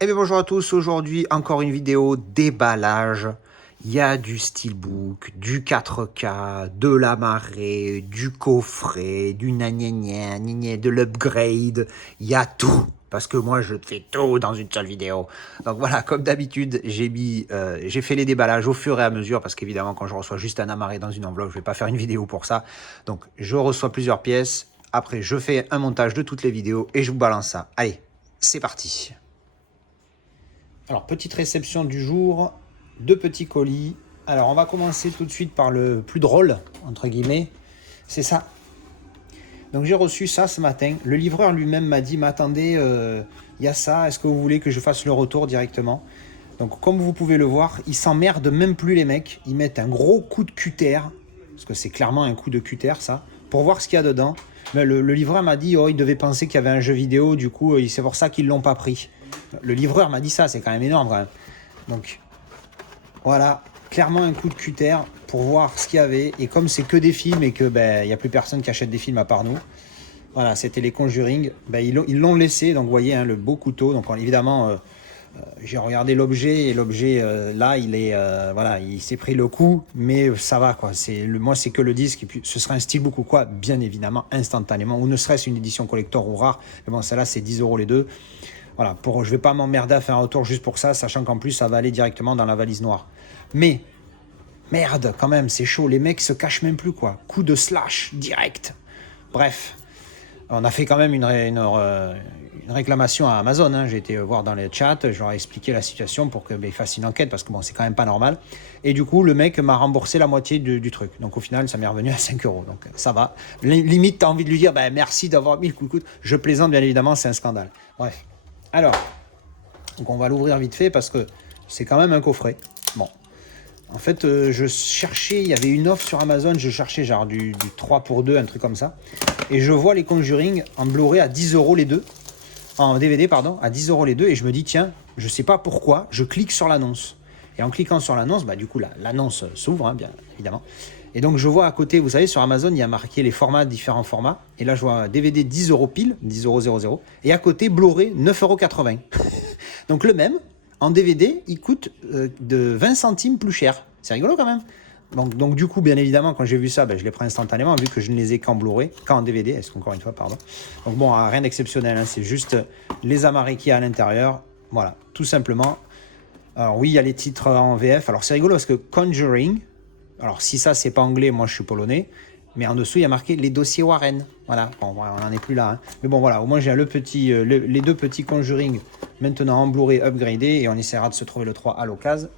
Eh bien bonjour à tous, aujourd'hui encore une vidéo déballage. Il y a du steelbook, du 4K, de la marée, du coffret, du gna de l'upgrade. Il y a tout, parce que moi je fais tout dans une seule vidéo. Donc voilà, comme d'habitude, j'ai fait les déballages au fur et à mesure, parce qu'évidemment quand je reçois juste un amarré dans une enveloppe, je vais pas faire une vidéo pour ça. Donc je reçois plusieurs pièces, après je fais un montage de toutes les vidéos et je vous balance ça. Allez, c'est parti. Alors, petite réception du jour, deux petits colis. Alors, on va commencer tout de suite par le plus drôle, entre guillemets. C'est ça. Donc, j'ai reçu ça ce matin. Le livreur lui-même m'a dit, mais attendez, il y a ça, est-ce que vous voulez que je fasse le retour directement? Donc, comme vous pouvez le voir, ils s'emmerdent même plus les mecs. Ils mettent un gros coup de cutter, parce que c'est clairement un coup de cutter, ça, pour voir ce qu'il y a dedans. Mais le livreur m'a dit, oh, il devait penser qu'il y avait un jeu vidéo, du coup, c'est pour ça qu'ils ne l'ont pas pris. Le livreur m'a dit ça, c'est quand même énorme, quand même. Donc, voilà, clairement un coup de cutter pour voir ce qu'il y avait. Et comme c'est que des films et que il n'y a plus personne qui achète des films à part nous, voilà, c'était les Conjuring. Ils l'ont laissé, donc vous voyez le beau couteau. Donc évidemment, j'ai regardé l'objet et l'objet là, voilà, il s'est pris le coup, mais ça va quoi. Moi, c'est que le disque. Et puis, ce serait un steelbook ou quoi, bien évidemment, instantanément, ou ne serait-ce une édition collector ou rare. Mais bon, celle-là, c'est 10 € les deux. Voilà, je vais pas m'emmerder à faire un retour juste pour ça, sachant qu'en plus, ça va aller directement dans la valise noire. Mais, merde, quand même, c'est chaud. Les mecs se cachent même plus, quoi. Coup de slash, direct. Bref, on a fait quand même une réclamation à Amazon. Hein. J'ai été voir dans les chats, je leur ai expliqué la situation pour qu'ils fassent une enquête, parce que bon, c'est quand même pas normal. Et du coup, le mec m'a remboursé la moitié du truc. Donc au final, ça m'est revenu à 5 €. Donc ça va. Limite, t'as envie de lui dire, merci d'avoir mis le coup de coude. Je plaisante, bien évidemment, c'est un scandale. Bref. Alors, donc on va l'ouvrir vite fait parce que c'est quand même un coffret. Bon. En fait, je cherchais, il y avait une offre sur Amazon, je cherchais genre du 3 pour 2, un truc comme ça. Et je vois les Conjuring en Blu-ray à 10 € les deux. En DVD, pardon, à 10 € les deux. Et je me dis, tiens, je sais pas pourquoi, je clique sur l'annonce. Et en cliquant sur l'annonce, du coup, l'annonce s'ouvre, hein, bien évidemment. Et donc, je vois à côté, vous savez, sur Amazon, il y a marqué les formats, différents formats. Et là, je vois DVD 10 € pile, 10,00 €. Et à côté, Blu-ray, 9,80 €. Donc, le même, en DVD, il coûte de 20 centimes plus cher. C'est rigolo quand même. Donc du coup, bien évidemment, quand j'ai vu ça, je l'ai pris instantanément, vu que je ne les ai qu'en Blu-ray, qu'en DVD, est-ce qu'encore une fois, pardon. Donc bon, rien d'exceptionnel, hein, c'est juste les amarrés qu'il y a à l'intérieur. Voilà, tout simplement. Alors oui, il y a les titres en VF. Alors c'est rigolo parce que Conjuring, alors si ça c'est pas anglais, moi je suis polonais, mais en dessous il y a marqué les dossiers Warren. Voilà, bon, on n'en est plus là. Hein. Mais bon voilà, au moins j'ai les deux petits Conjuring maintenant en Blu-ray upgradés et on essaiera de se trouver le 3 à l'occasion.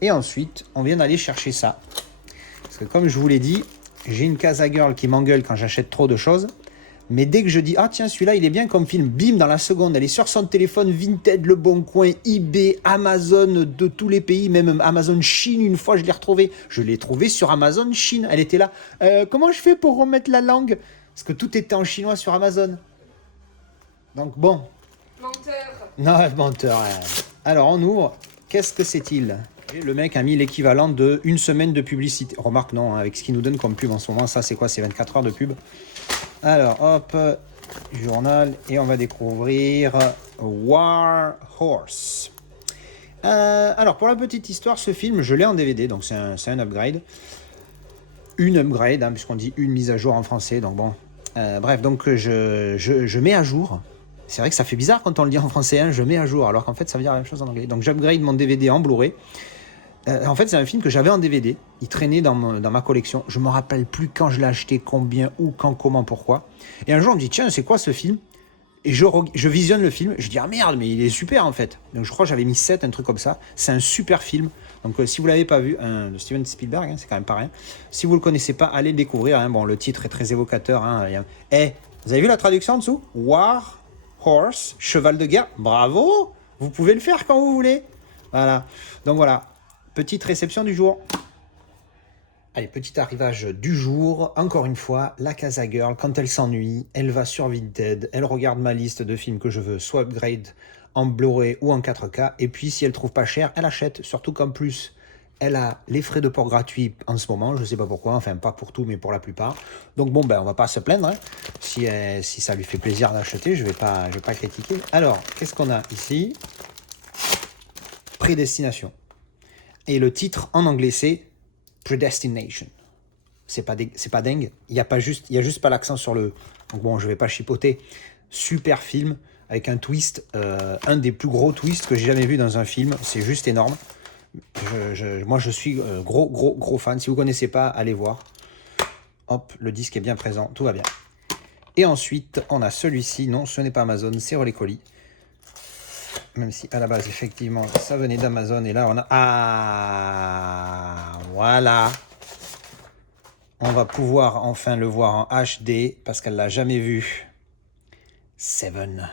Et ensuite, on vient d'aller chercher ça. Parce que comme je vous l'ai dit, j'ai une Casa Girl qui m'engueule quand j'achète trop de choses. Mais dès que je dis, ah tiens, celui-là, il est bien comme film, bim, dans la seconde, elle est sur son téléphone, Vinted, Le Bon Coin, eBay, Amazon de tous les pays, même Amazon Chine, une fois, je l'ai retrouvée. Je l'ai trouvée sur Amazon Chine. Elle était là. Comment je fais pour remettre la langue? Parce que tout était en chinois sur Amazon. Donc bon. Menteur. Non, menteur. Alors, on ouvre. Qu'est-ce que c'est-il? Le mec a mis l'équivalent de une semaine de publicité. Remarque, non, avec ce qu'il nous donne comme pub en ce moment, ça c'est quoi? C'est 24 heures de pub. Alors, hop, journal, et on va découvrir War Horse. Alors, pour la petite histoire, ce film, je l'ai en DVD, donc c'est un upgrade. Une upgrade, hein, puisqu'on dit une mise à jour en français, donc bon. Bref, donc je mets à jour. C'est vrai que ça fait bizarre quand on le dit en français, hein, je mets à jour, alors qu'en fait ça veut dire la même chose en anglais. Donc j'upgrade mon DVD en Blu-ray. En fait, c'est un film que j'avais en DVD. Il traînait dans ma collection. Je me rappelle plus quand je l'ai acheté, combien, où, quand, comment, pourquoi. Et un jour, on me dit, tiens, c'est quoi ce film? Et je visionne le film. Je dis, ah merde, mais il est super en fait. Donc je crois que j'avais mis 7, un truc comme ça. C'est un super film. Donc si vous ne l'avez pas vu, de Steven Spielberg, hein, c'est quand même pas rien. Si vous ne le connaissez pas, allez le découvrir. Hein. Bon, le titre est très évocateur. Hein. Vous avez vu la traduction en dessous? War Horse, cheval de guerre. Bravo! Vous pouvez le faire quand vous voulez. Voilà. Donc voilà. Petite réception du jour. Allez, petit arrivage du jour. Encore une fois, la Casa Girl, quand elle s'ennuie, elle va sur Vinted, elle regarde ma liste de films que je veux, soit upgrade en Blu-ray ou en 4K. Et puis, si elle trouve pas cher, elle achète. Surtout qu'en plus, elle a les frais de port gratuits en ce moment. Je sais pas pourquoi, enfin pas pour tout, mais pour la plupart. Donc bon, on va pas se plaindre. Hein. Si ça lui fait plaisir d'acheter, je vais pas critiquer. Alors, qu'est-ce qu'on a ici? Prédestination. Et le titre en anglais, c'est Predestination. C'est pas dingue. Il y a juste pas l'accent sur le... Donc bon, je vais pas chipoter. Super film, avec un twist, un des plus gros twists que j'ai jamais vu dans un film. C'est juste énorme. Moi, je suis gros fan. Si vous connaissez pas, allez voir. Hop, le disque est bien présent, tout va bien. Et ensuite, on a celui-ci. Non, ce n'est pas Amazon, c'est Relais Colis. Même si à la base, effectivement, ça venait d'Amazon. Et là, on a... Ah, voilà. On va pouvoir enfin le voir en HD parce qu'elle l'a jamais vu. Seven.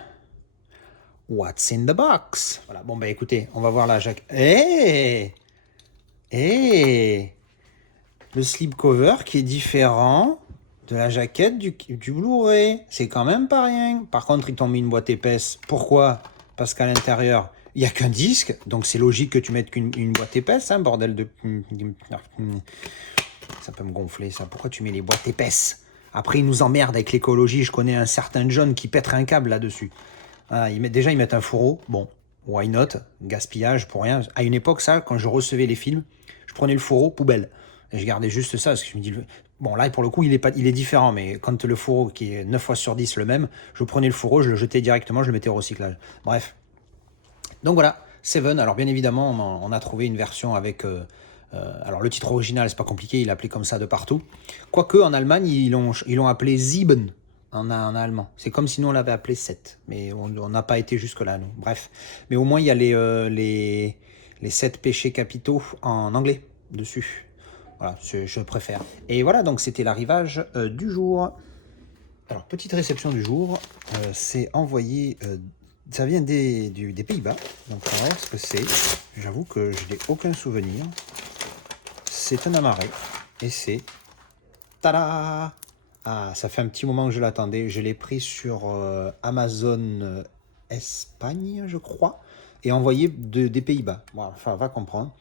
What's in the box? Voilà, bon, bah écoutez, on va voir la jaquette. Le slipcover qui est différent de la jaquette du Blu-ray. C'est quand même pas rien. Par contre, ils t'ont mis une boîte épaisse. Pourquoi? Parce qu'à l'intérieur, il n'y a qu'un disque. Donc c'est logique que tu mettes qu'une boîte épaisse, hein, bordel de... Ça peut me gonfler, ça. Pourquoi tu mets les boîtes épaisses? Après, ils nous emmerdent avec l'écologie. Je connais un certain John qui pèterait un câble là-dessus. Ah, ils mettent un fourreau. Bon, why not? Gaspillage pour rien. À une époque, ça, quand je recevais les films, je prenais le fourreau, poubelle. Et je gardais juste ça, parce que je me dis... Bon, là, pour le coup, il est différent, mais quand le fourreau, qui est 9 fois sur 10 le même, je prenais le fourreau, je le jetais directement, je le mettais au recyclage. Bref. Donc voilà, Seven. Alors, bien évidemment, on a trouvé une version avec... alors, le titre original, c'est pas compliqué, il est appelé comme ça de partout. Quoique, en Allemagne, ils l'ont appelé Sieben en allemand. C'est comme si nous, on l'avait appelé 7. Mais on n'a pas été jusque-là, nous. Bref. Mais au moins, il y a les 7 péchés capitaux en anglais dessus. Voilà, je préfère. Et voilà, donc c'était l'arrivage du jour. Alors, petite réception du jour. C'est envoyé... ça vient des Pays-Bas. Donc, on va voir ce que c'est. J'avoue que je n'ai aucun souvenir. C'est un amarré. Et c'est... Tada! Ah, ça fait un petit moment que je l'attendais. Je l'ai pris sur Amazon Espagne, je crois. Et envoyé des Pays-Bas. Bon, enfin, va comprendre.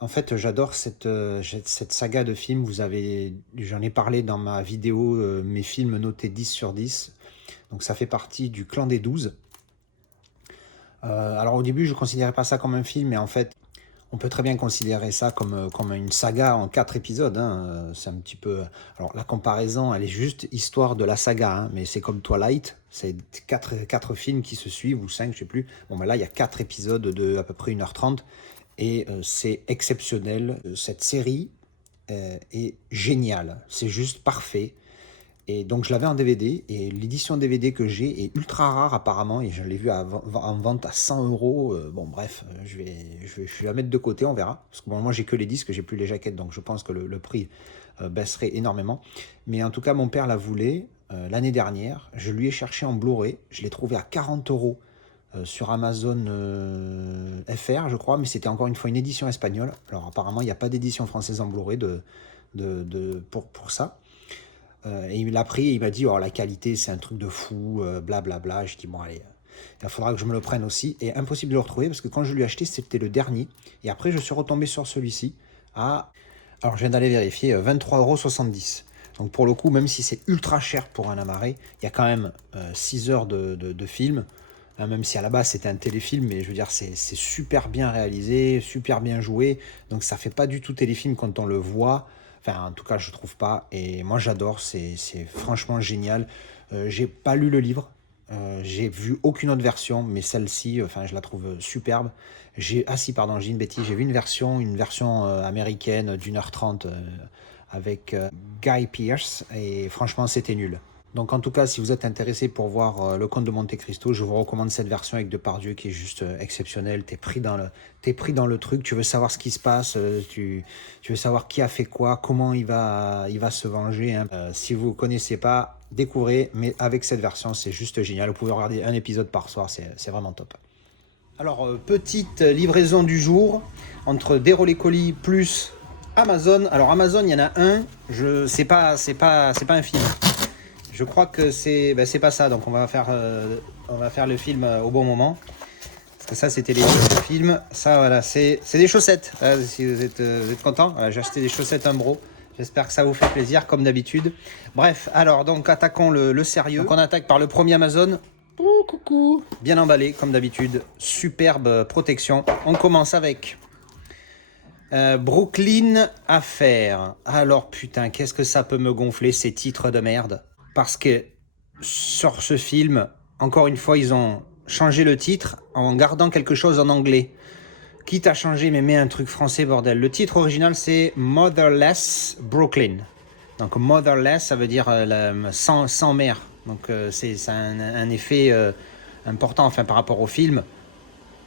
En fait, j'adore cette saga de films. J'en ai parlé dans ma vidéo, mes films notés 10 sur 10. Donc ça fait partie du clan des 12. Alors au début, je ne considérais pas ça comme un film, mais en fait, on peut très bien considérer ça comme une saga en 4 épisodes. Hein. C'est un petit peu... Alors la comparaison, elle est juste histoire de la saga, hein, mais c'est comme Twilight. C'est 4 films qui se suivent, ou 5, je ne sais plus. Bon, ben là, il y a 4 épisodes de à peu près 1h30. Et c'est exceptionnel. Cette série est géniale. C'est juste parfait. Et donc, je l'avais en DVD. Et l'édition DVD que j'ai est ultra rare, apparemment. Et je l'ai vu en vente à 100 euros. Bon, bref, je vais la mettre de côté. On verra. Parce que bon, moi, j'ai que les disques. J'ai plus les jaquettes. Donc, je pense que le prix baisserait énormément. Mais en tout cas, mon père la voulait l'année dernière. Je lui ai cherché en Blu-ray. Je l'ai trouvé à 40 euros. Sur Amazon FR, je crois, mais c'était encore une fois une édition espagnole. Alors apparemment, il n'y a pas d'édition française en Blu-ray pour ça. Et il l'a pris et il m'a dit, oh, la qualité, c'est un truc de fou, blablabla. Je dis, bon, allez, il faudra que je me le prenne aussi. Et impossible de le retrouver parce que quand je l'ai acheté, c'était le dernier. Et après, je suis retombé sur celui-ci à... Alors, je viens d'aller vérifier, 23,70 €. Donc, pour le coup, même si c'est ultra cher pour un amarré, il y a quand même 6 heures de film. Même si à la base c'était un téléfilm, mais je veux dire c'est super bien réalisé, super bien joué, donc ça fait pas du tout téléfilm quand on le voit, enfin en tout cas je trouve pas, et moi j'adore, c'est franchement génial. J'ai pas lu le livre, j'ai vu aucune autre version, mais celle-ci, enfin je la trouve superbe. J'ai une bêtise, j'ai vu une version américaine d'1h30 avec Guy Pearce, et franchement c'était nul. Donc en tout cas, si vous êtes intéressé pour voir le Comte de Monte Cristo, je vous recommande cette version avec Depardieu qui est juste exceptionnelle. T'es pris dans le truc, tu veux savoir ce qui se passe, tu veux savoir qui a fait quoi, comment il va se venger. Hein. Si vous ne connaissez pas, découvrez, mais avec cette version, c'est juste génial. Vous pouvez regarder un épisode par soir, c'est vraiment top. Alors, petite livraison du jour, entre des relais colis plus Amazon. Alors Amazon, il y en a un, c'est pas un film. Je crois que c'est pas ça, donc on va faire le film au bon moment. Parce que ça, c'était les films. Ça, voilà, c'est des chaussettes. Si vous êtes content, voilà, j'ai acheté des chaussettes Umbro. J'espère que ça vous fait plaisir, comme d'habitude. Bref, alors, donc, attaquons le sérieux. Donc, on attaque par le premier Amazon. coucou. Bien emballé, comme d'habitude. Superbe protection. On commence avec Brooklyn Affair. Alors putain, qu'est-ce que ça peut me gonfler ces titres de merde. Parce que sur ce film, encore une fois, ils ont changé le titre en gardant quelque chose en anglais. Quitte à changer, mais mets un truc français, bordel. Le titre original, c'est Motherless Brooklyn. Donc Motherless, ça veut dire sans mère. Donc c'est un effet important, enfin par rapport au film.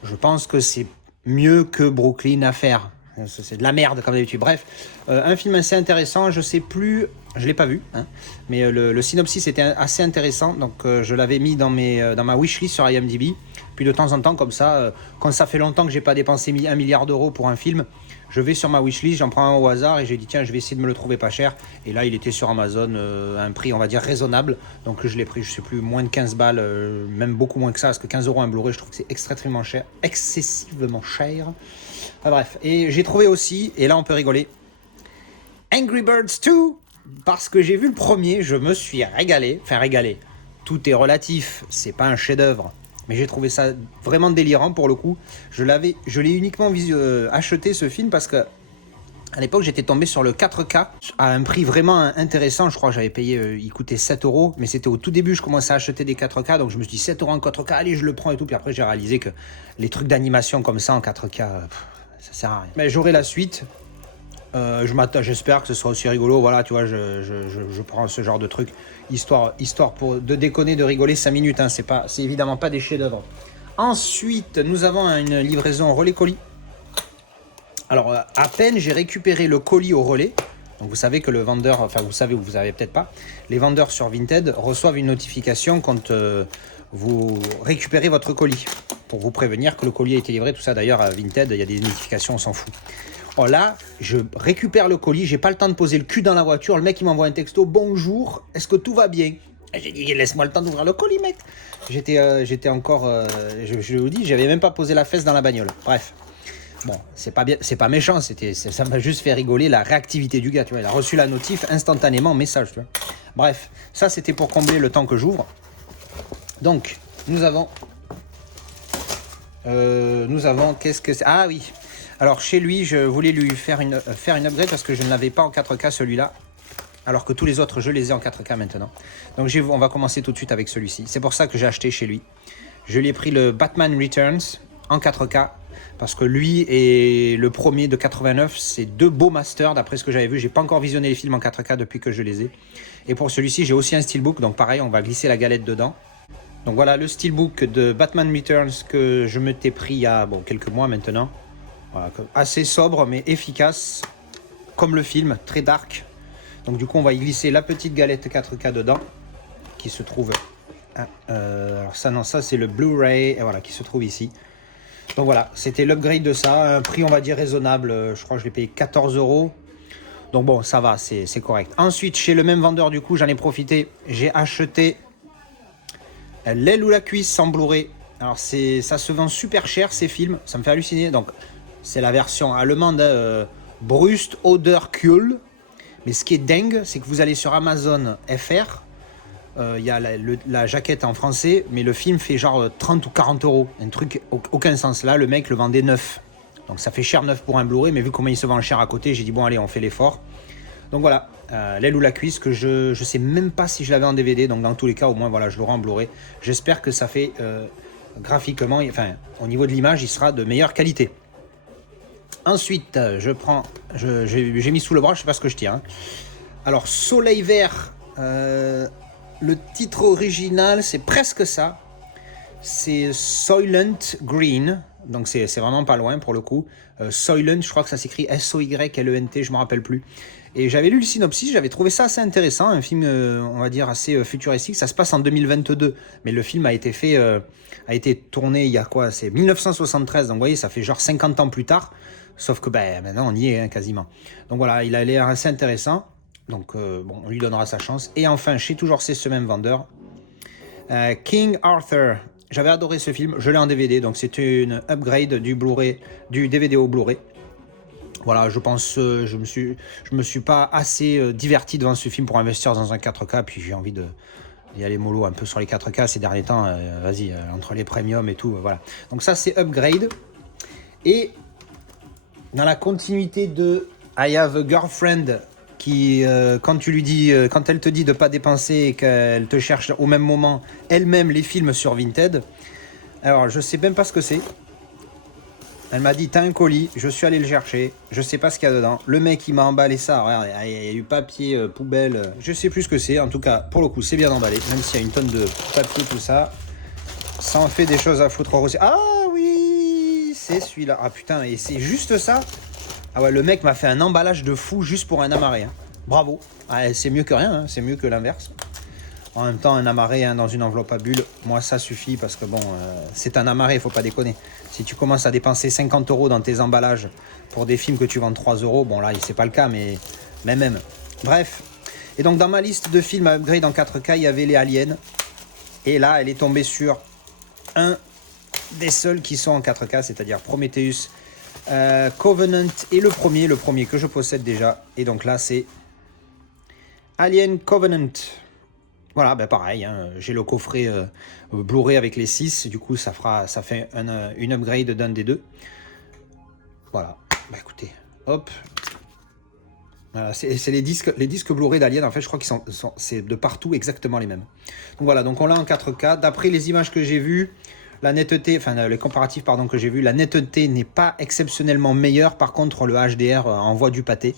Je pense que c'est mieux que Brooklyn Affair. C'est de la merde comme d'habitude. Bref, un film assez intéressant. Je sais plus, je l'ai pas vu, hein, mais le synopsis était assez intéressant. Donc je l'avais mis dans ma wishlist sur IMDb. Puis de temps en temps, comme ça, quand ça fait longtemps que j'ai pas dépensé 1 milliard d'euros pour un film, je vais sur ma wishlist, j'en prends un au hasard et j'ai dit tiens, je vais essayer de me le trouver pas cher. Et là, il était sur Amazon à un prix, on va dire, raisonnable. Donc je l'ai pris, je sais plus, moins de 15 balles, même beaucoup moins que ça, parce que 15 euros un Blu-ray, je trouve que c'est extrêmement cher, excessivement cher. Enfin, bref, et j'ai trouvé aussi, et là on peut rigoler, Angry Birds 2, parce que j'ai vu le premier, je me suis régalé, enfin régalé. Tout est relatif, c'est pas un chef-d'œuvre. Mais j'ai trouvé ça vraiment délirant pour le coup. Je l'ai uniquement acheté ce film parce que à l'époque j'étais tombé sur le 4K à un prix vraiment intéressant. Je crois que j'avais payé, il coûtait 7 euros, mais c'était au tout début, je commençais à acheter des 4K, donc je me suis dit 7 euros en 4K, allez je le prends et tout. Puis après j'ai réalisé que les trucs d'animation comme ça en 4K, ça sert à rien. Mais j'aurai la suite. J'espère que ce sera aussi rigolo. Voilà, tu vois, je prends ce genre de truc histoire de déconner, de rigoler 5 minutes. Hein, c'est évidemment pas des chefs-d'œuvre. Ensuite, nous avons une livraison relais colis. Alors, à peine j'ai récupéré le colis au relais. Donc, vous savez que le vendeur, enfin, vous savez ou vous savez peut-être pas, les vendeurs sur Vinted reçoivent une notification quand vous récupérez votre colis pour vous prévenir que le colis a été livré. Tout ça, d'ailleurs, à Vinted, il y a des notifications, on s'en fout. Oh là, je récupère le colis, j'ai pas le temps de poser le cul dans la voiture, le mec il m'envoie un texto, bonjour, est-ce que tout va bien? J'ai dit, laisse-moi le temps d'ouvrir le colis, mec. J'étais encore, je vous dis, j'avais même pas posé la fesse dans la bagnole. Bref, bon, c'est pas bien, c'est pas méchant, ça m'a juste fait rigoler la réactivité du gars, tu vois, il a reçu la notif instantanément, message, tu vois. Bref, ça c'était pour combler le temps que j'ouvre. Donc, nous avons, qu'est-ce que c'est? Ah oui. Alors chez lui, je voulais lui faire une upgrade parce que je ne l'avais pas en 4K celui-là, alors que tous les autres, je les ai en 4K maintenant. Donc on va commencer tout de suite avec celui-ci. C'est pour ça que j'ai acheté chez lui. Je lui ai pris le Batman Returns en 4K, parce que lui et le premier de 89, c'est deux beaux masters d'après ce que j'avais vu. J'ai pas encore visionné les films en 4K depuis que je les ai. Et pour celui-ci, j'ai aussi un steelbook, donc pareil, on va glisser la galette dedans. Donc voilà le steelbook de Batman Returns que je m'étais pris il y a quelques mois maintenant. Voilà, assez sobre mais efficace, comme le film, très dark. Donc du coup on va y glisser la petite galette 4K dedans, qui se trouve... alors ça c'est le Blu-ray, voilà, qui se trouve ici. Donc voilà, c'était l'upgrade de ça, un prix on va dire raisonnable, je crois que je l'ai payé 14 euros. Donc bon, ça va, c'est correct. Ensuite, chez le même vendeur, du coup, j'en ai profité, j'ai acheté L'aile ou la cuisse en Blu-ray. Alors ça se vend super cher ces films, ça me fait halluciner. Donc c'est la version allemande, Brust oder Kühl. Mais ce qui est dingue, c'est que vous allez sur Amazon FR, il y a la jaquette en français, mais le film fait genre 30 ou 40 euros. Un truc aucun sens. Là, le mec le vendait neuf. Donc ça fait cher neuf pour un Blu-ray, mais vu comment il se vend cher à côté, j'ai dit bon allez, on fait l'effort. Donc voilà, L'aile ou la cuisse, que je sais même pas si je l'avais en DVD, donc dans tous les cas, au moins voilà, je l'aurai en Blu-ray. J'espère que ça fait graphiquement, enfin au niveau de l'image, il sera de meilleure qualité. Ensuite, j'ai mis sous le bras, je sais pas ce que je tire. Hein. Alors, Soleil Vert, le titre original, c'est presque ça. C'est Soylent Green, donc c'est vraiment pas loin pour le coup. Soylent, je crois que ça s'écrit S-O-Y-L-E-N-T, je me rappelle plus. Et j'avais lu le synopsis, j'avais trouvé ça assez intéressant, un film, on va dire, assez futuristique. Ça se passe en 2022, mais le film a été tourné il y a quoi? C'est 1973, donc vous voyez, ça fait genre 50 ans plus tard. Sauf que maintenant on y est quasiment. Donc voilà, il a l'air assez intéressant. Donc on lui donnera sa chance. Et enfin, chez toujours ce même vendeur, King Arthur. J'avais adoré ce film, je l'ai en DVD, donc c'était une upgrade du Blu-ray, du DVD au Blu-ray. Voilà, je pense, je me suis pas assez diverti devant ce film pour investir dans un 4K, puis j'ai envie de Il y a les mollo un peu sur les 4K ces derniers temps. Vas-y, entre les premium et tout, voilà. Donc ça, c'est Upgrade. Et dans la continuité de I Have a Girlfriend, qui, quand tu lui dis, quand elle te dit de pas dépenser et qu'elle te cherche au même moment, elle-même les films sur Vinted. Alors, je sais même pas ce que c'est. Elle m'a dit, t'as un colis, je suis allé le chercher, je sais pas ce qu'il y a dedans. Le mec, il m'a emballé ça, regarde, il y a du papier, poubelle, je sais plus ce que c'est. En tout cas, pour le coup, c'est bien emballé, même s'il y a une tonne de papier, tout ça. Ça en fait des choses à foutre aussi. Ah oui, c'est celui-là. Ah putain, et c'est juste ça. Ah ouais, le mec m'a fait un emballage de fou juste pour un amarré. Hein. Bravo. Ah, c'est mieux que rien, hein. C'est mieux que l'inverse. En même temps, un amarré dans une enveloppe à bulles, moi ça suffit parce que bon, c'est un amarré, faut pas déconner. Si tu commences à dépenser 50 € dans tes emballages pour des films que tu vends 3 €, bon là c'est pas le cas, mais même. Bref. Et donc dans ma liste de films à upgrade en 4K, il y avait les Aliens. Et là, elle est tombée sur un des seuls qui sont en 4K, c'est-à-dire Prometheus, Covenant et le premier que je possède déjà. Et donc là, c'est Alien Covenant. Voilà, ben pareil, hein, j'ai le coffret Blu-ray avec les 6, du coup ça fait une upgrade d'un des deux. Voilà, bah écoutez, hop. Voilà, c'est les disques Blu-ray d'Alien, en fait je crois qu'ils c'est de partout exactement les mêmes. Donc voilà, donc on l'a en 4K. D'après les images que j'ai vues, la netteté, enfin les comparatifs pardon que j'ai vus, la netteté n'est pas exceptionnellement meilleure. Par contre le HDR envoie du pâté.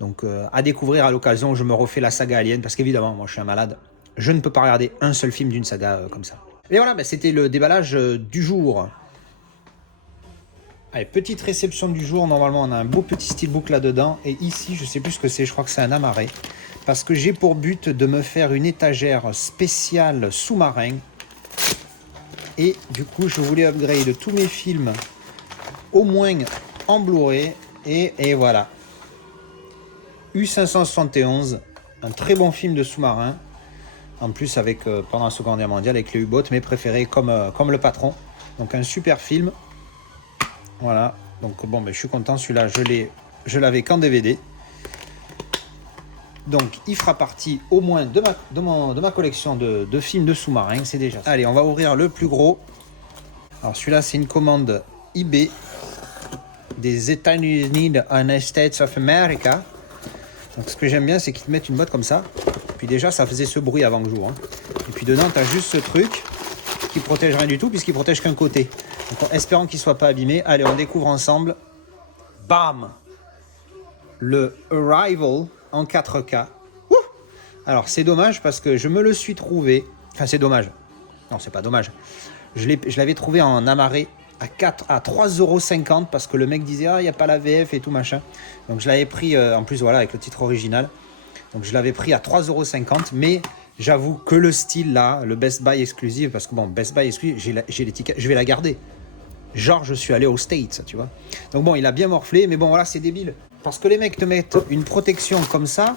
Donc à découvrir à l'occasion, je me refais la saga Alien, parce qu'évidemment moi je suis un malade. Je ne peux pas regarder un seul film d'une saga comme ça. Et voilà, ben, c'était le déballage du jour. Allez, petite réception du jour. Normalement, on a un beau petit steelbook là-dedans. Et ici, je sais plus ce que c'est. Je crois que c'est un amarré. Parce que j'ai pour but de me faire une étagère spéciale sous-marin. Et du coup, je voulais upgrade tous mes films au moins en Blu-ray. Et voilà. U571. Un très bon film de sous-marin. En plus, avec pendant la Seconde Guerre mondiale, avec les U-boats, mes préférés, comme le patron. Donc, un super film. Voilà. Donc, bon, ben, je suis content. Celui-là, je l'avais qu'en DVD. Donc, il fera partie au moins de ma collection de films de sous-marins. C'est déjà ça. Allez, on va ouvrir le plus gros. Alors, celui-là, c'est une commande eBay des États-Unis United States of America. Donc, ce que j'aime bien, c'est qu'ils te mettent une boîte comme ça. Puis déjà, ça faisait ce bruit avant que j'ouvre. Hein. Et puis dedans, tu as juste ce truc qui protège rien du tout, puisqu'il protège qu'un côté. Donc, espérons qu'il ne soit pas abîmé. Allez, on découvre ensemble. Bam! Le Arrival en 4K. Ouh! Alors, c'est dommage parce que je me le suis trouvé. Enfin, c'est dommage. Non, c'est pas dommage. Je l'avais trouvé en amarré à 3,50 € parce que le mec disait ah, il n'y a pas la VF et tout machin. Donc, je l'avais pris en plus, voilà, avec le titre original. Donc je l'avais pris à 3,50 €, mais j'avoue que le style là, le Best Buy exclusive, parce que bon, Best Buy exclusive, j'ai l'étiquette, je vais la garder. Genre je suis allé aux States, tu vois. Donc bon, il a bien morflé, mais bon voilà, c'est débile. Parce que les mecs te mettent une protection comme ça,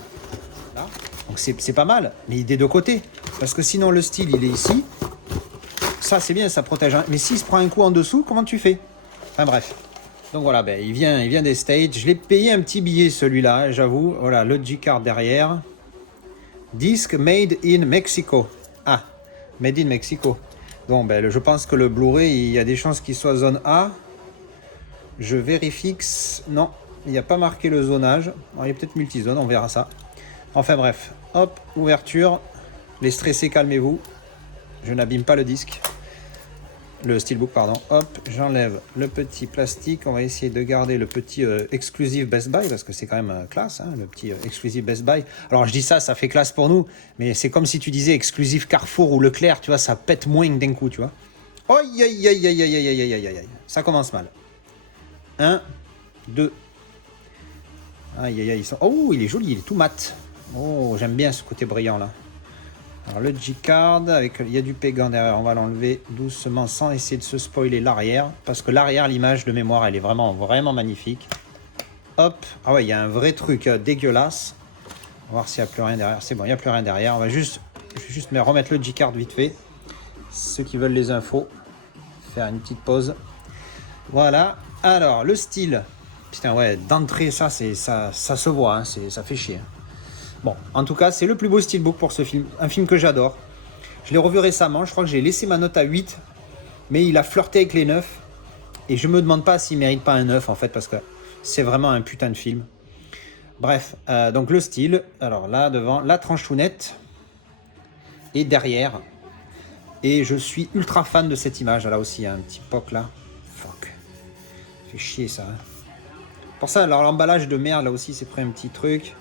là, donc c'est pas mal, mais des deux côtés. Parce que sinon le style il est ici, ça c'est bien, ça protège. Hein. Mais s'il se prend un coup en dessous, comment tu fais? Enfin bref. Donc voilà, ben, il vient des States. Je l'ai payé un petit billet celui-là, j'avoue. Voilà, le G-Card derrière. Disque Made in Mexico. Ah, Made in Mexico. Bon, ben, je pense que le Blu-ray, il y a des chances qu'il soit zone A. Je vérifie que... Non, il n'y a pas marqué le zonage. Alors, il y a peut-être multizone, on verra ça. Enfin bref, hop, ouverture. Les stressés, calmez-vous. Je n'abîme pas le disque. Le steelbook, pardon. Hop, j'enlève le petit plastique. On va essayer de garder le petit exclusive Best Buy parce que c'est quand même classe, hein, le petit exclusive Best Buy. Alors je dis ça, ça fait classe pour nous, mais c'est comme si tu disais exclusive Carrefour ou Leclerc, tu vois, ça pète moins d'un coup, tu vois. Aïe, aïe, aïe, aïe, aïe, aïe, aïe, aïe, aïe, ça commence mal. 1, 2. Aïe, aïe, aïe. Oh, il est joli, il est tout mat. Oh, j'aime bien ce côté brillant là. Alors le G-Card, il y a du pégan derrière, on va l'enlever doucement sans essayer de se spoiler l'arrière. Parce que l'arrière, l'image de mémoire, elle est vraiment, vraiment magnifique. Hop, ah ouais, il y a un vrai truc dégueulasse. On va voir s'il n'y a plus rien derrière. C'est bon, il n'y a plus rien derrière. Je vais juste remettre le G-Card vite fait. Ceux qui veulent les infos, faire une petite pause. Voilà, alors le style. Putain ouais, d'entrée, ça se voit, hein, ça fait chier. Bon, en tout cas, c'est le plus beau steelbook pour ce film. Un film que j'adore. Je l'ai revu récemment, je crois que j'ai laissé ma note à 8, mais il a flirté avec les 9. Et je me demande pas s'il mérite pas un 9 en fait, parce que c'est vraiment un putain de film. Bref, donc le style, alors là devant, la tranchounette, et derrière. Et je suis ultra fan de cette image, là aussi, il y a un petit poc là. Fuck. Fait chier ça. Hein. Pour ça, alors l'emballage de merde, là aussi, c'est pris un petit truc.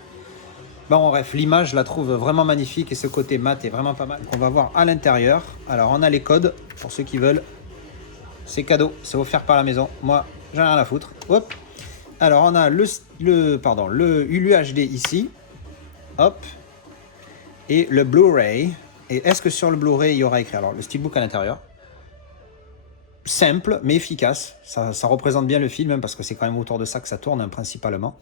Bon, bref, l'image, je la trouve vraiment magnifique et ce côté mat est vraiment pas mal. Donc, on va voir à l'intérieur. Alors, on a les codes pour ceux qui veulent. C'est cadeau, c'est offert par la maison. Moi, j'en ai rien à foutre. Hop. Alors, on a le UHD ici. Hop. Et le Blu-ray. Et est-ce que sur le Blu-ray, il y aura écrit alors le steelbook à l'intérieur? Simple, mais efficace. Ça représente bien le film, hein, parce que c'est quand même autour de ça que ça tourne, hein, principalement.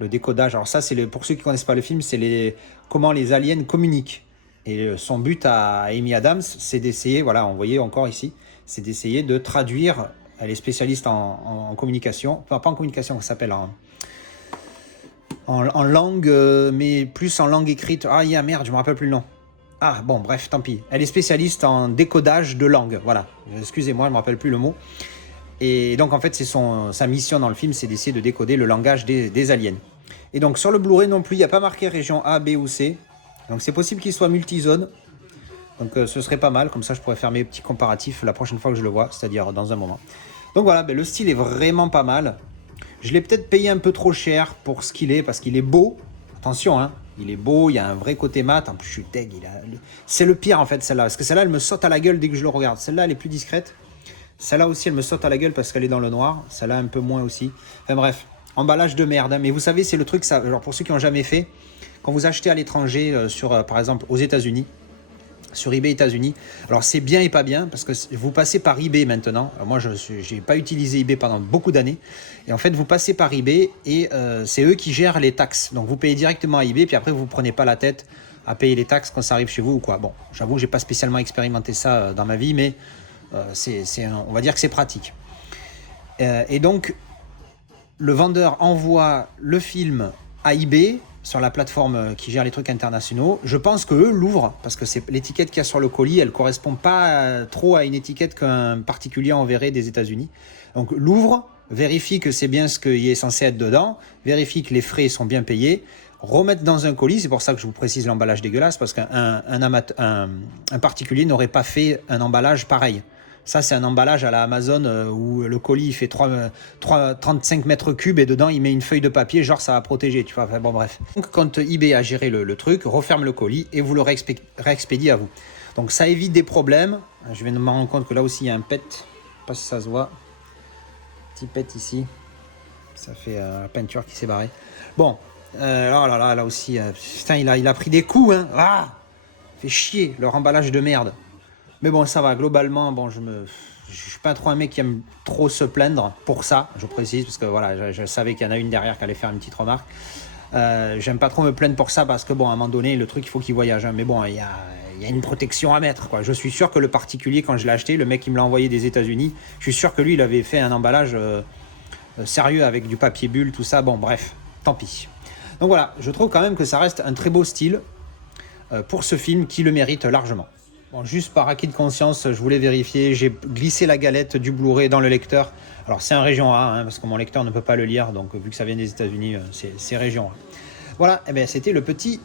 Le décodage, alors ça, c'est pour ceux qui ne connaissent pas le film, c'est comment les aliens communiquent. Et son but à Amy Adams, c'est d'essayer, voilà, on voyait encore ici, c'est d'essayer de traduire, elle est spécialiste en communication, enfin pas en communication, ça s'appelle en langue, mais plus en langue écrite. Ah, merde, je me rappelle plus le nom. Ah, bon, bref, tant pis. Elle est spécialiste en décodage de langue, voilà. Excusez-moi, je me rappelle plus le mot. Et donc, en fait, c'est sa mission dans le film, c'est d'essayer de décoder le langage des aliens. Et donc, sur le Blu-ray non plus, il n'y a pas marqué région A, B ou C. Donc, c'est possible qu'il soit multizone. Donc, ce serait pas mal. Comme ça, je pourrais faire mes petits comparatifs la prochaine fois que je le vois, c'est-à-dire dans un moment. Donc, voilà, le style est vraiment pas mal. Je l'ai peut-être payé un peu trop cher pour ce qu'il est, parce qu'il est beau. Attention, hein. Il est beau, il y a un vrai côté mat. En plus, je suis deg. C'est le pire, en fait, celle-là. Parce que celle-là, elle me saute à la gueule dès que je le regarde. Celle-là, elle est plus discrète. Celle-là aussi, elle me saute à la gueule parce qu'elle est dans le noir. Celle-là, un peu moins aussi. Enfin bref, emballage de merde. Hein. Mais vous savez, c'est le truc, ça, genre pour ceux qui n'ont jamais fait, quand vous achetez à l'étranger, par exemple aux États-Unis, sur eBay États-Unis, alors c'est bien et pas bien parce que vous passez par eBay maintenant. Alors moi, je n'ai pas utilisé eBay pendant beaucoup d'années. Et en fait, vous passez par eBay et c'est eux qui gèrent les taxes. Donc vous payez directement à eBay, puis après, vous ne prenez pas la tête à payer les taxes quand ça arrive chez vous ou quoi. Bon, j'avoue que je n'ai pas spécialement expérimenté ça dans ma vie, mais on va dire que c'est pratique. Et donc, le vendeur envoie le film à eBay, sur la plateforme qui gère les trucs internationaux. Je pense qu'eux l'ouvrent, parce que c'est l'étiquette qu'il y a sur le colis, elle ne correspond pas trop à une étiquette qu'un particulier enverrait des États-Unis. Donc, l'ouvre, vérifie que c'est bien ce qui est censé être dedans, vérifie que les frais sont bien payés, remettre dans un colis, c'est pour ça que je vous précise l'emballage dégueulasse, parce qu'un particulier n'aurait pas fait un emballage pareil. Ça, c'est un emballage à la Amazon où le colis il fait 35 mètres cubes et dedans, il met une feuille de papier, genre ça va protéger, tu vois. Enfin, bon, bref. Donc, quand eBay a géré le truc, referme le colis et vous le réexpédie à vous. Donc, ça évite des problèmes. Je vais me rendre compte que là aussi, il y a un pet. Je ne sais pas si ça se voit. Petit pet ici. Ça fait la peinture qui s'est barrée. Bon, là aussi, putain, il a pris des coups, hein. Ah, fait chier, leur emballage de merde. Mais bon, ça va, globalement, bon, je suis pas trop un mec qui aime trop se plaindre pour ça, je précise, parce que voilà, je savais qu'il y en a une derrière qui allait faire une petite remarque. J'aime pas trop me plaindre pour ça, parce que bon, à un moment donné, le truc, il faut qu'il voyage, hein. Mais bon, il y a une protection à mettre, quoi. Je suis sûr que le particulier, quand je l'ai acheté, le mec qui me l'a envoyé des États-Unis, je suis sûr que lui, il avait fait un emballage sérieux avec du papier bulle, tout ça. Bon, bref, tant pis. Donc voilà, je trouve quand même que ça reste un très beau style pour ce film qui le mérite largement. Bon, juste par acquis de conscience, je voulais vérifier, j'ai glissé la galette du Blu-ray dans le lecteur. Alors c'est un région A, hein, parce que mon lecteur ne peut pas le lire, donc vu que ça vient des États-Unis, c'est région A. Voilà, et bien c'était le petit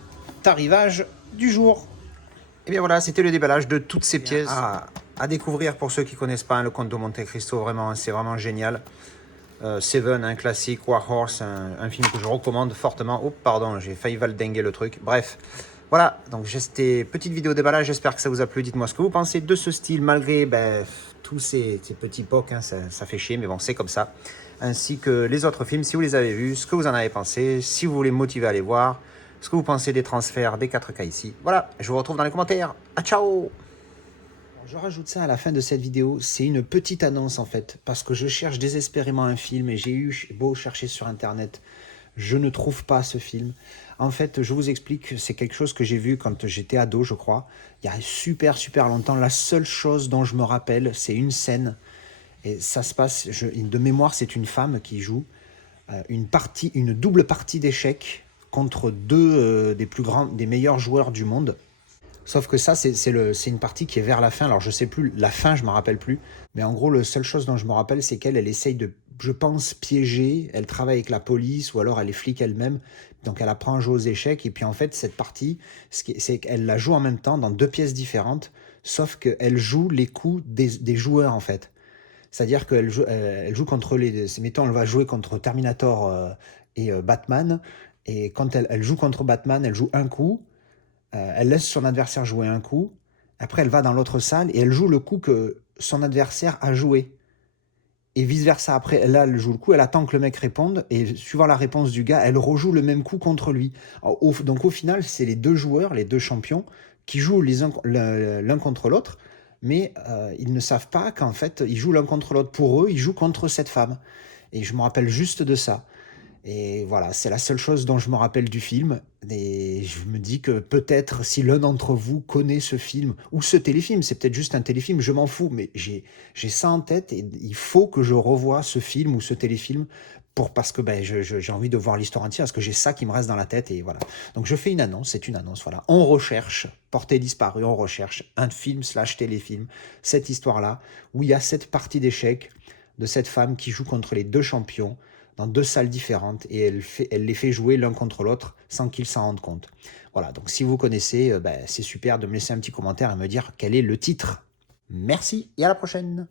arrivage du jour. Et bien voilà, c'était le déballage de toutes ces pièces à découvrir pour ceux qui ne connaissent pas, hein, le Conte de Monte Cristo, vraiment, c'est vraiment génial. Seven, un classique, War Horse, un film que je recommande fortement. Oh pardon, j'ai failli valdinguer le truc, bref. Voilà, donc j'ai cette petite vidéo déballage, j'espère que ça vous a plu. Dites-moi ce que vous pensez de ce style, malgré tous ces petits pocs, hein, ça fait chier, mais bon, c'est comme ça. Ainsi que les autres films, si vous les avez vus, ce que vous en avez pensé, si vous voulez me motiver à aller voir, ce que vous pensez des transferts, des 4K ici. Voilà, je vous retrouve dans les commentaires. À ciao! Je rajoute ça à la fin de cette vidéo, c'est une petite annonce en fait, parce que je cherche désespérément un film et j'ai eu beau chercher sur internet, je ne trouve pas ce film. En fait, je vous explique, c'est quelque chose que j'ai vu quand j'étais ado, je crois, il y a super longtemps. La seule chose dont je me rappelle, c'est une scène, et ça se passe, de mémoire, c'est une femme qui joue une double partie d'échecs contre deux des meilleurs joueurs du monde. Sauf que ça, c'est une partie qui est vers la fin. Alors, je sais plus, la fin, je me rappelle plus. Mais en gros, la seule chose dont je me rappelle, c'est qu'elle essaye de, je pense, piéger. Elle travaille avec la police ou alors elle est flic elle-même. Donc, elle apprend à jouer aux échecs. Et puis, en fait, cette partie, c'est qu'elle la joue en même temps dans deux pièces différentes. Sauf qu'elle joue les coups des joueurs, en fait. C'est-à-dire elle joue contre les. Mettons, elle va jouer contre Terminator et Batman. Et quand elle joue contre Batman, elle joue un coup. Elle laisse son adversaire jouer un coup. Après, elle va dans l'autre salle et elle joue le coup que son adversaire a joué. Et vice-versa. Après, là, elle joue le coup, elle attend que le mec réponde. Et suivant la réponse du gars, elle rejoue le même coup contre lui. Donc au final, c'est les deux joueurs, les deux champions, qui jouent l'un contre l'autre. Mais ils ne savent pas qu'en fait, ils jouent l'un contre l'autre. Pour eux, ils jouent contre cette femme. Et je me rappelle juste de ça. Et voilà, c'est la seule chose dont je me rappelle du film. Et je me dis que peut-être si l'un d'entre vous connaît ce film ou ce téléfilm, c'est peut-être juste un téléfilm, je m'en fous, mais j'ai ça en tête et il faut que je revoie ce film ou ce téléfilm parce que ben, j'ai envie de voir l'histoire entière, parce que j'ai ça qui me reste dans la tête et voilà. Donc je fais une annonce, c'est une annonce, voilà. On recherche, Portée disparue, on recherche un film slash téléfilm, cette histoire-là, où il y a cette partie d'échecs de cette femme qui joue contre les deux champions dans deux salles différentes et elle les fait jouer l'un contre l'autre sans qu'ils s'en rendent compte. Voilà, donc si vous connaissez, c'est super de me laisser un petit commentaire et me dire quel est le titre. Merci et à la prochaine.